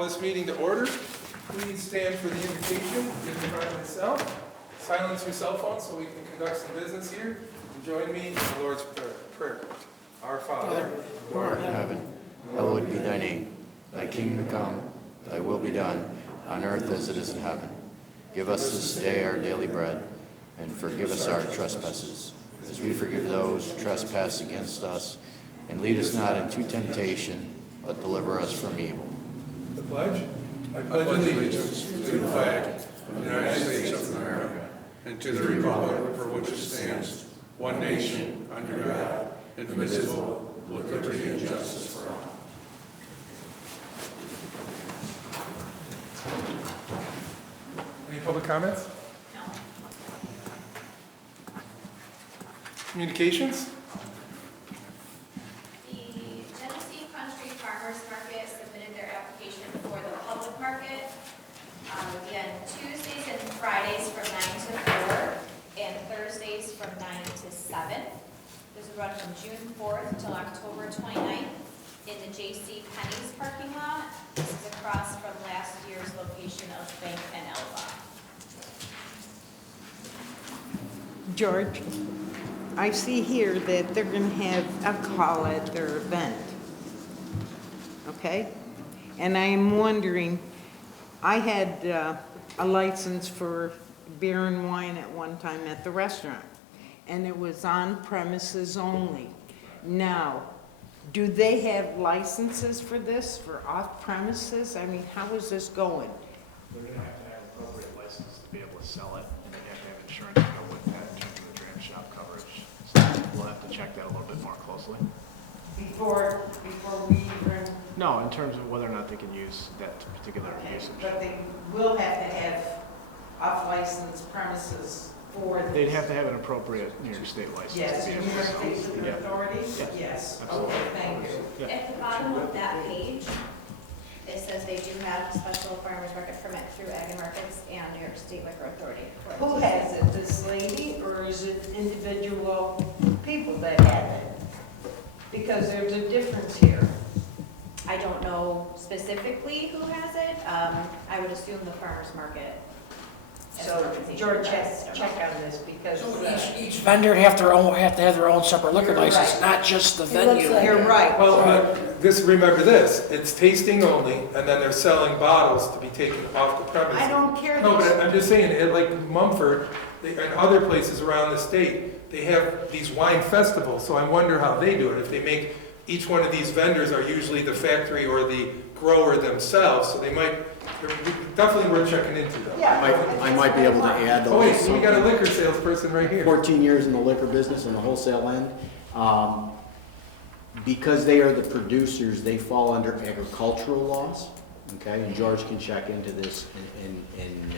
call this meeting to order. Please stand for the invocation given by myself. Silence your cell phone so we can conduct some business here. And join me in the Lord's Prayer. Our Father, who art in heaven, hallowed be thy name. Thy kingdom come, thy will be done, on earth as it is in heaven. Give us this day our daily bread, and forgive us our trespasses, as we forgive those who trespass against us. And lead us not into temptation, but deliver us from evil. the pledge. I pledge allegiance to the flag of the United States of America and to the republic for which it stands, one nation, under God, indivisible, with liberty and justice for all. Any public comments? No. Communications? The Tennessee Country Farmers Market submitted their application for the public market. Again, Tuesdays and Fridays from 9 to 4 and Thursdays from 9 to 7. This will run from June 4th till October 29th in the J.C. Penney's parking lot. This is across from last year's location of Bank and Elba. George, I see here that they're going to have alcohol at their event, okay? And I'm wondering, I had a license for beer and wine at one time at the restaurant, and it was on premises only. Now, do they have licenses for this, for off premises? I mean, how is this going? They're gonna have to have appropriate license to be able to sell it, and they have to have insurance to go with that in terms of the dram shop coverage. So we'll have to check that a little bit more closely. Before we even... No, in terms of whether or not they can use that particular Okay, usage. but they will have to have off-licensed premises for this. They'd have to have an appropriate New York State license Yes, to be New able York to sell. State Liquor Yeah. Authority? Yeah. Yes, Absolutely. okay, thank you. Yeah. At the bottom of that page, it says they do have a special farmers market permit through Ag and Markets and New York State Liquor Authority. Who has it, this lady, or is it individual people that have it? Because there's a difference here. I don't know specifically who has it. I would assume the farmers market. as an So organization George does. has to check on this because Each vendor have to have their own separate liquor You're license, right. not just the looks venue. like- You're right. Well, remember this, it's tasting only, and then they're selling bottles to be taken off the premises. I don't care. No, but I'm just saying, like Mumford, and other places around the state, they have these wine festivals, so I wonder how they do it. If they make, each one of these vendors are usually the factory or the grower themselves, so they're definitely worth checking into though. Yeah. I might be able to add Oh wait, so we something. got a liquor salesperson right here. 14 years in the liquor business on the wholesale end. Because they are the producers, they fall under agricultural laws, okay? And George can check into this and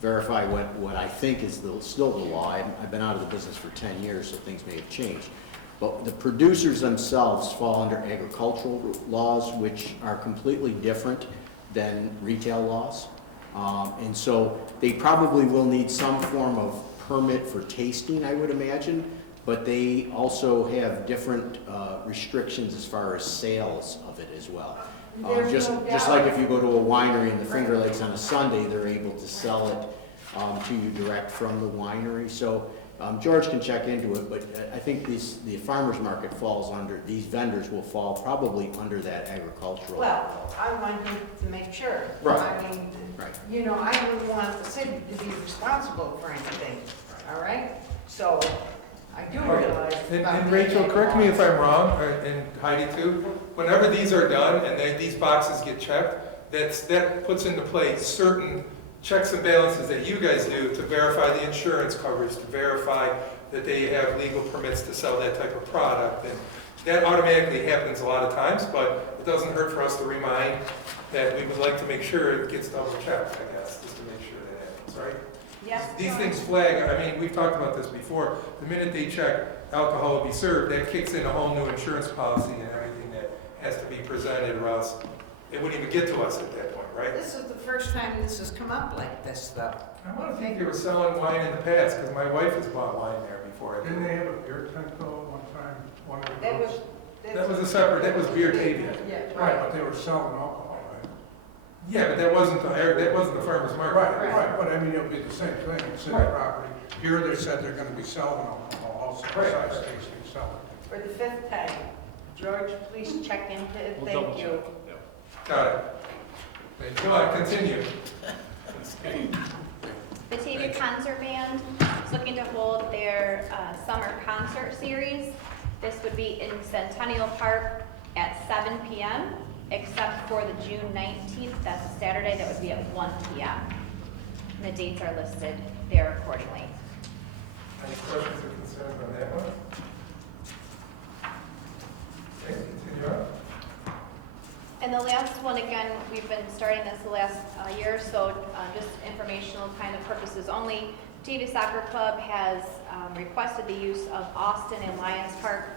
verify what I think is still the law. I've been out of the business for 10 years, so things may have changed. But the producers themselves fall under agricultural laws, which are completely different than retail laws. And so they probably will need some form of permit for tasting, I would imagine, but they also have different restrictions as far as sales of it as well. There's Just no like doubt. if you go to a winery in the Finger Lakes on a Sunday, they're able to sell it to you direct from the winery. So George can check into it, but I think the farmer's market falls under, these vendors will fall probably under that agricultural. Well, I want him to make sure. Right. I mean, Right. you know, I wouldn't want the city to be responsible for anything, all right? So, I do realize. And Rachel, correct me if I'm wrong, and Heidi too, whenever these are done and these boxes get checked, that puts into place certain checks and balances that you guys do to verify the insurance coverage, to verify that they have legal permits to sell that type of product. And that automatically happens a lot of times, but it doesn't hurt for us to remind that we would like to make sure it gets double checked, I guess, just to make sure that happens, right? Yes. These things flag, I mean, we've talked about this before, the minute they check alcohol will be served, that kicks in a whole new insurance policy and everything that has to be presented, or else it wouldn't even get to us at that point, right? This is the first time this has come up like this, though. I want to think they were selling wine in the past, because my wife has bought wine there before. Didn't they have a beer tent though one time? One of the That was. groups? That was a separate, that was BATAVIA. Yeah, Right, right. but they were selling alcohol, right? Yeah, but that wasn't the farmer's market. Right, but I mean, it'll be the same thing, city Right. property. Here, they said they're gonna be selling alcohol also, Right. besides tasting, selling. For the fifth time, George, please check into it, We'll double thank check. you. Yep. Got it. Go on, continue. Batavia Concert Band is looking to hold their summer concert series. This would be in Centennial Park at 7 p.m., except for the June 19th, that's a Saturday, that would be at 1 p.m. And the dates are listed there accordingly. Any questions or concerns on that one? Okay, continue on. And the last one, again, we've been starting this the last year or so, just informational kind of purposes only. Batavia Soccer Club has requested the use of Austin and Lions Park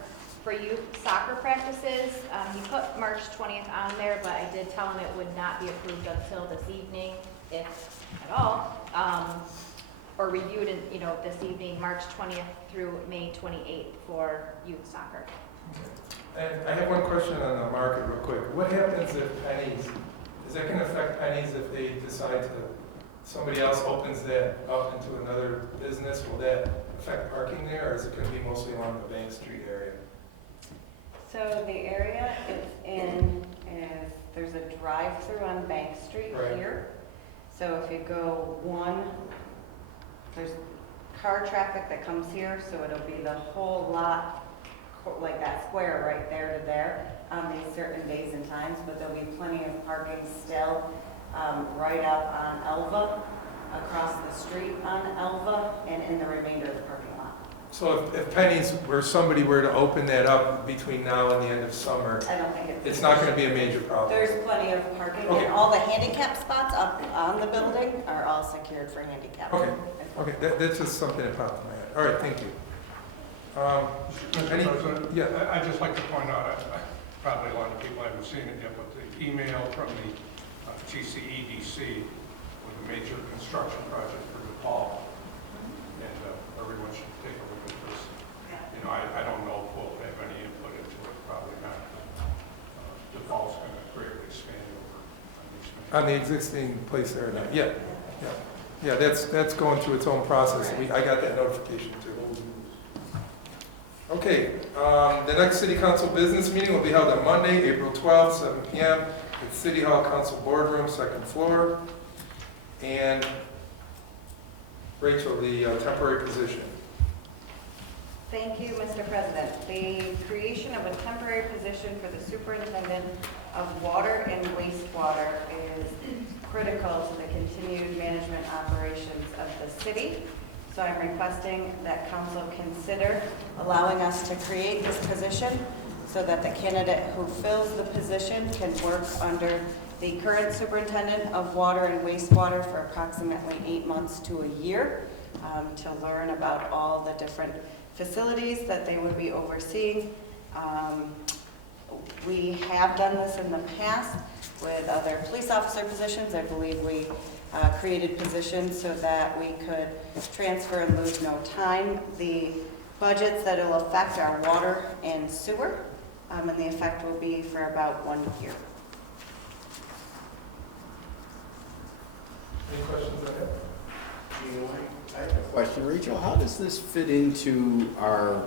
for youth soccer practices. He put March 20th on there, but I did tell him it would not be approved until this evening, if at all, or reviewed in, this evening, March 20th through May 28th for youth soccer. And I have one question on the market real quick. What happens if Penny's, is that gonna affect Penny's if they decide to, somebody else opens that up into another business? Will that affect parking there, or is it gonna be mostly along the Bank Street area? So the area it's in is, there's a drive-through on Bank Street Right. here. So if you go one, there's car traffic that comes here, so it'll be the whole lot, like that square right there to there on these certain days and times, but there'll be plenty of parking still right up on Elva, across the street on Elva, and in the remainder of the parking lot. So if Penny's, where somebody were to open that up between now and the end of summer, I don't think it's not gonna be a major problem? There's plenty of parking, Okay. and all the handicap spots up on the building are all secured for handicap. Okay. Okay, that's just something that popped in my head. All right, thank you. Mr. Any- President? yeah. I'd just like to point out, probably a lot of people haven't seen it yet, but the email from the TCEDC with a major construction project for DePaul. And everyone should take a look at this. I don't know if we'll have any input into it, probably not. DePaul's going to greatly expand over on these. On the existing place there now? Yeah, yeah. Yeah, that's going through its own process. I got that notification too. Okay, the next city council business meeting will be held on Monday, April 12th, 7 p.m. at City Hall Council Boardroom, second floor. And Rachel, the temporary position. Thank you, Mr. President. The creation of a temporary position for the superintendent of water and wastewater is critical to the continued management operations of the city. So I'm requesting that council consider allowing us to create this position so that the candidate who fills the position can work under the current superintendent of water and wastewater for approximately 8 months to a year to learn about all the different facilities that they would be overseeing. We have done this in the past with other police officer positions. I believe we created positions so that we could transfer and lose no time. The budgets that it will affect are water and sewer, and the effect will be for about 1 year. Any questions on that? I have a question, Rachel. How does this fit into our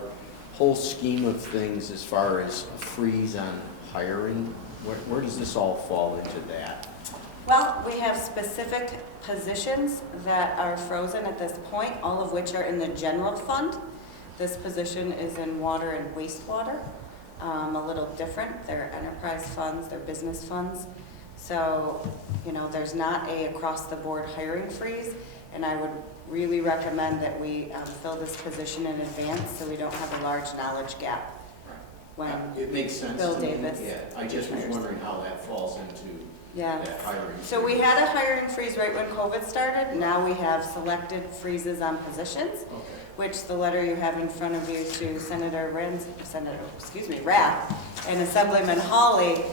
whole scheme of things as far as a freeze on hiring? Where does this all fall into that? Well, we have specific positions that are frozen at this point, all of which are in the general fund. This position is in water and wastewater, a little different. They're enterprise funds, they're business funds. So, there's not a across-the-board hiring freeze, and I would really recommend that we fill this position in advance so we don't have a large knowledge gap when It makes sense Bill to me. Davis Yeah, I just was retires. wondering how that falls into Yeah. that hiring. So we had a hiring freeze right when COVID started. Now we have selected freezes on positions, Okay. which the letter you have in front of you to Rath and Assemblyman Hawley,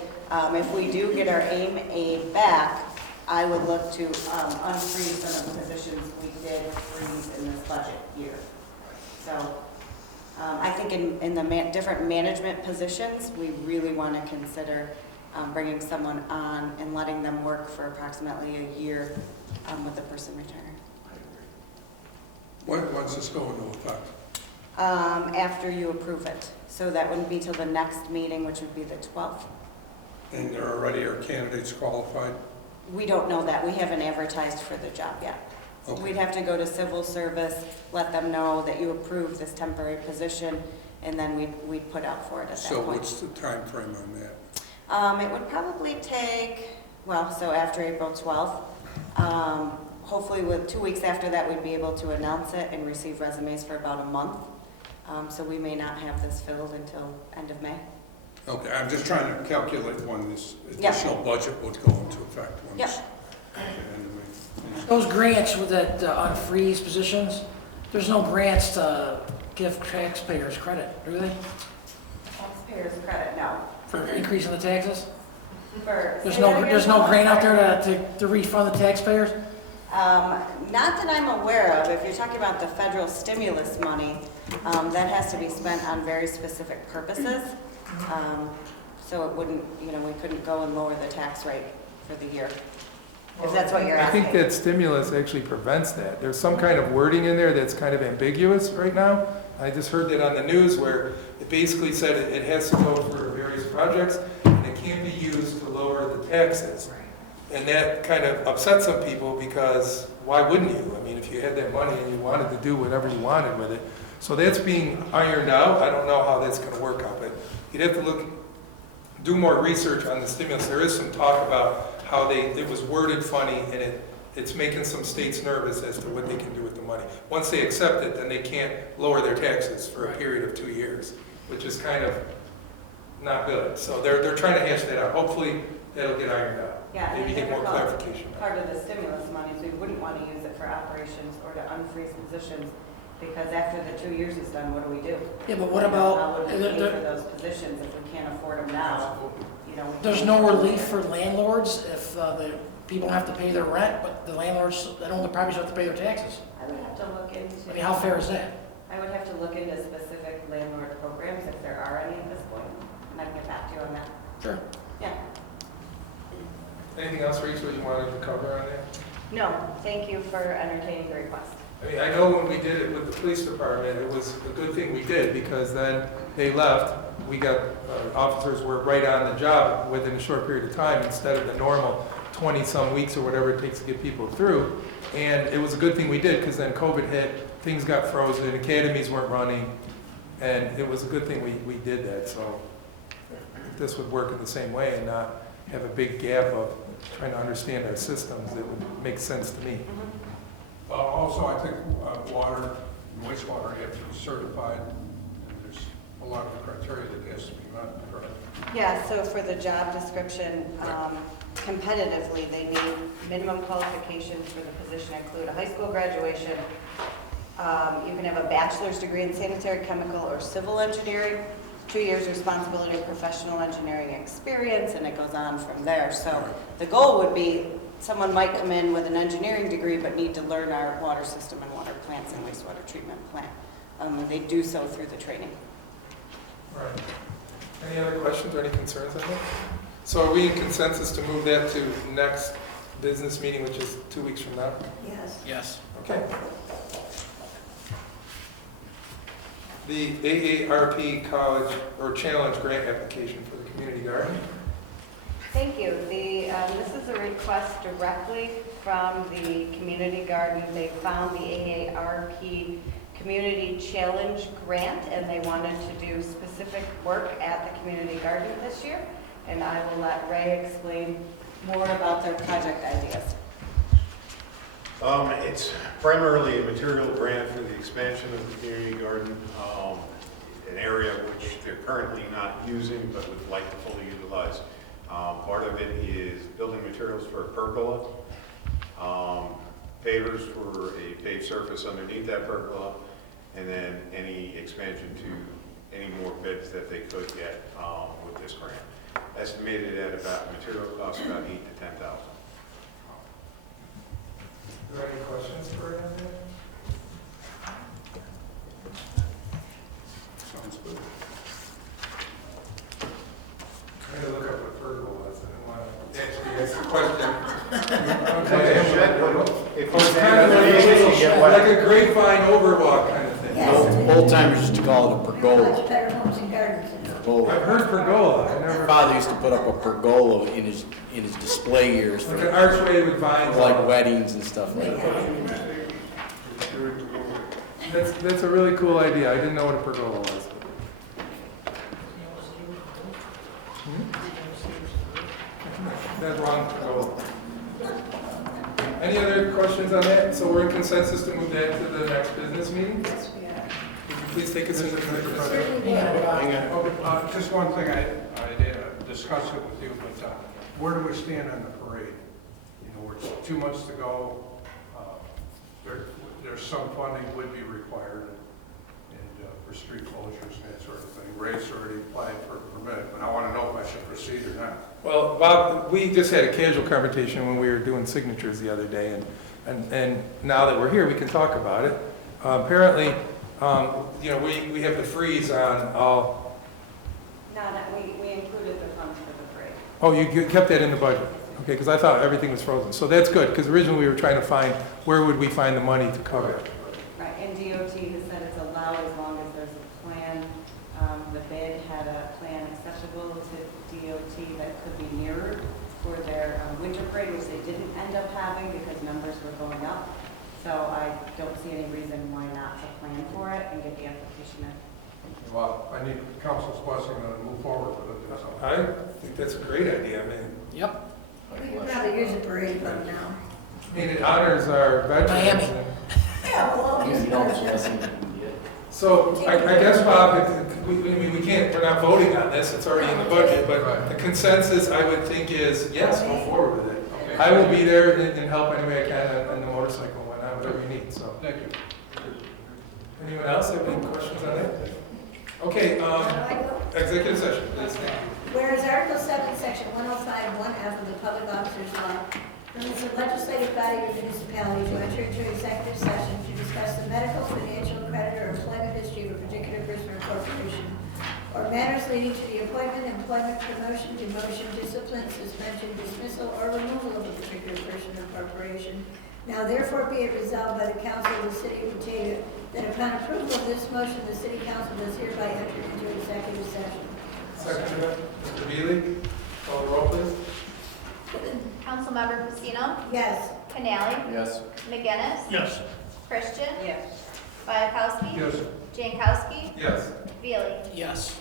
if we do get our AIM aid back, I would look to unfreeze some of the positions we did freeze in this budget year. So I think in the different management positions, we really want to consider bringing someone on and letting them work for approximately a year with the person retiring. When's this go into effect? After you approve it. So that wouldn't be till the next meeting, which would be the 12th. And there already are candidates qualified? We don't know that. We haven't advertised for the job yet. Okay. We'd have to go to civil service, let them know that you approve this temporary position, and then we'd put out for it at that So point. what's the time frame on that? It would probably take, so after April 12th. Hopefully with 2 weeks after that, we'd be able to announce it and receive resumes for about a month. So we may not have this filled until end of May. Okay, I'm just trying to calculate when this Yep. additional budget would go into effect. When Yep. it's- and we- Those grants with that unfreeze positions, there's no grants to give taxpayers credit, do they? Taxpayers credit, no. For increasing the taxes? There's Say no, that again? there's no grant out there to refund the taxpayers? Not that I'm aware of. If you're talking about the federal stimulus money, that has to be spent on very specific purposes. So it wouldn't, we couldn't go and lower the tax rate for the year, if that's what you're I asking. think that stimulus actually prevents that. There's some kind of wording in there that's kind of ambiguous right now. I just heard that on the news where it basically said it has to go for various projects and it can't be used to lower the taxes. And that kind of upset some people because why wouldn't you? I mean, if you had that money and you wanted to do whatever you wanted with it. So that's being ironed out. I don't know how that's going to work out, but you'd have to do more research on the stimulus. There is some talk about how it was worded funny and it's making some states nervous as to what they can do with the money. Once they accept it, then they can't lower their taxes for a period of 2 years, which is kind of not good. So they're trying to hash that out. Hopefully that'll get ironed out. Yeah, and Maybe the get more difficult clarification. part of the stimulus money is we wouldn't want to use it for operations or to unfreeze positions, because after the 2 years is done, what do we do? Yeah, but what How about, would we pay for those positions if we can't afford them now? We there's can't no afford them. relief for landlords if the people have to pay their rent, but the landlords that own the properties have to pay their taxes? I would have to look into. I mean, how fair is that? I would have to look into specific landlord programs, if there are any at this point, and I can get back to you on that. Sure. Yeah. Anything else, Rachel, you wanted to cover on that? No, thank you for entertaining the request. I mean, I know when we did it with the police department, it was a good thing we did because then they left. We got, officers were right on the job within a short period of time instead of the normal 20-some weeks or whatever it takes to get people through. And it was a good thing we did because then COVID hit, things got frozen, academies weren't running, and it was a good thing we did that. So if this would work in the same way and not have a big gap of trying to understand our systems, it would make sense to me. Also, I think water and wastewater have to be certified, and there's a lot of the criteria that has to be met, correct? Yeah, so for the job description, competitively, they need minimum qualifications for the position include a high school graduation. You can have a bachelor's degree in sanitary, chemical, or civil engineering, 2 years responsibility of professional engineering experience, and it goes on from there. So the goal would be someone might come in with an engineering degree but need to learn our water system and water plants and wastewater treatment plant. They do so through the training. Right. Any other questions or any concerns on that? So are we in consensus to move that to next business meeting, which is 2 weeks from now? Yes. Yes. Okay. The AARP College or Challenge Grant application for the community garden. Thank you. This is a request directly from the community garden. They found the AARP Community Challenge Grant, and they wanted to do specific work at the community garden this year. And I will let Ray explain more about their project ideas. It's primarily a material grant for the expansion of the community garden, an area which they're currently not using but would like to fully utilize. Part of it is building materials for a pergola, pavers for a paved surface underneath that pergola, and then any expansion to any more beds that they could get with this grant. Estimated at about material cost about $8,000 to $10,000. Are there any questions for you on that? Sounds good. Trying to look up what pergola question. Like Okay. a shed, if Oh, you it's kind of like a stand little, you get like wet. a grapevine overwalk kind of thing. Old timers used to call it a Much pergola. better homes and gardens. I've heard pergola, I My never, father used to put up a pergola in his display years like for an archway with vines. like on it. weddings and stuff like that. That's a really cool idea. I didn't know what a pergola was. That's wrong, pergola. Any other questions on that? So we're in consensus to move that to the next business meeting? Yes, we are. Would you please take us into the Certainly are. Just one thing, I discussed it with you, but where do we stand on the parade? You know, we're 2 months to go. There's some funding would be required and for street closures and that sort of thing. Ray's already applied for a permit, but I want to know if I should proceed or not. Well, Bob, we just had a casual conversation when we were doing signatures the other day, and now that we're here, we can talk about it. Apparently, you know, we have the freeze on all, No, we included the funds for the parade. oh, you kept that in the budget? Okay, because I thought everything was frozen. So that's good, because originally we were trying to find, where would we find the money to cover it? Right, and DOT has said it's allowed as long as there's a plan. The bid had a plan acceptable to DOT that could be mirrored for their winter parade, which they didn't end up having because numbers were going up. So I don't see any reason why not to plan for it and get the application in. Well, I need council's blessing to move forward with it. That's all. I think that's a great idea. I mean, Yep. We could probably use a parade fund now. it honors our veterans. Miami. and- Yeah, well, I'll use So I guess, Bob, we can't, we're not voting on this, it's already in the budget, but the consensus, I would think, is yes, move forward with it. I will be there and help any way I can on the motorcycle, whatever you need, so. Thank you. Anyone else have any questions on that? Okay, executive session, please. Whereas Article 7, Section 105, 1F of the Public Officers Law permits the legislative body or municipality to enter into executive session to discuss the medical, financial, credit, or employment history of a particular person or corporation, or matters leading to the appointment, employment, promotion, demotion, discipline, suspension, dismissal, or removal of a particular person or corporation. Now therefore be it resolved by the Council of the City of Batavia that upon approval of this motion, the City Council does hereby enter into executive session. Second, Mr. Beely, call the roll, please. Councilmember Pacino, Yes. Canali, Yes. McGinnis, Yes. Christian, Yes. Bayakowski, Yes. Jankowski, Yes. Veely. Yes.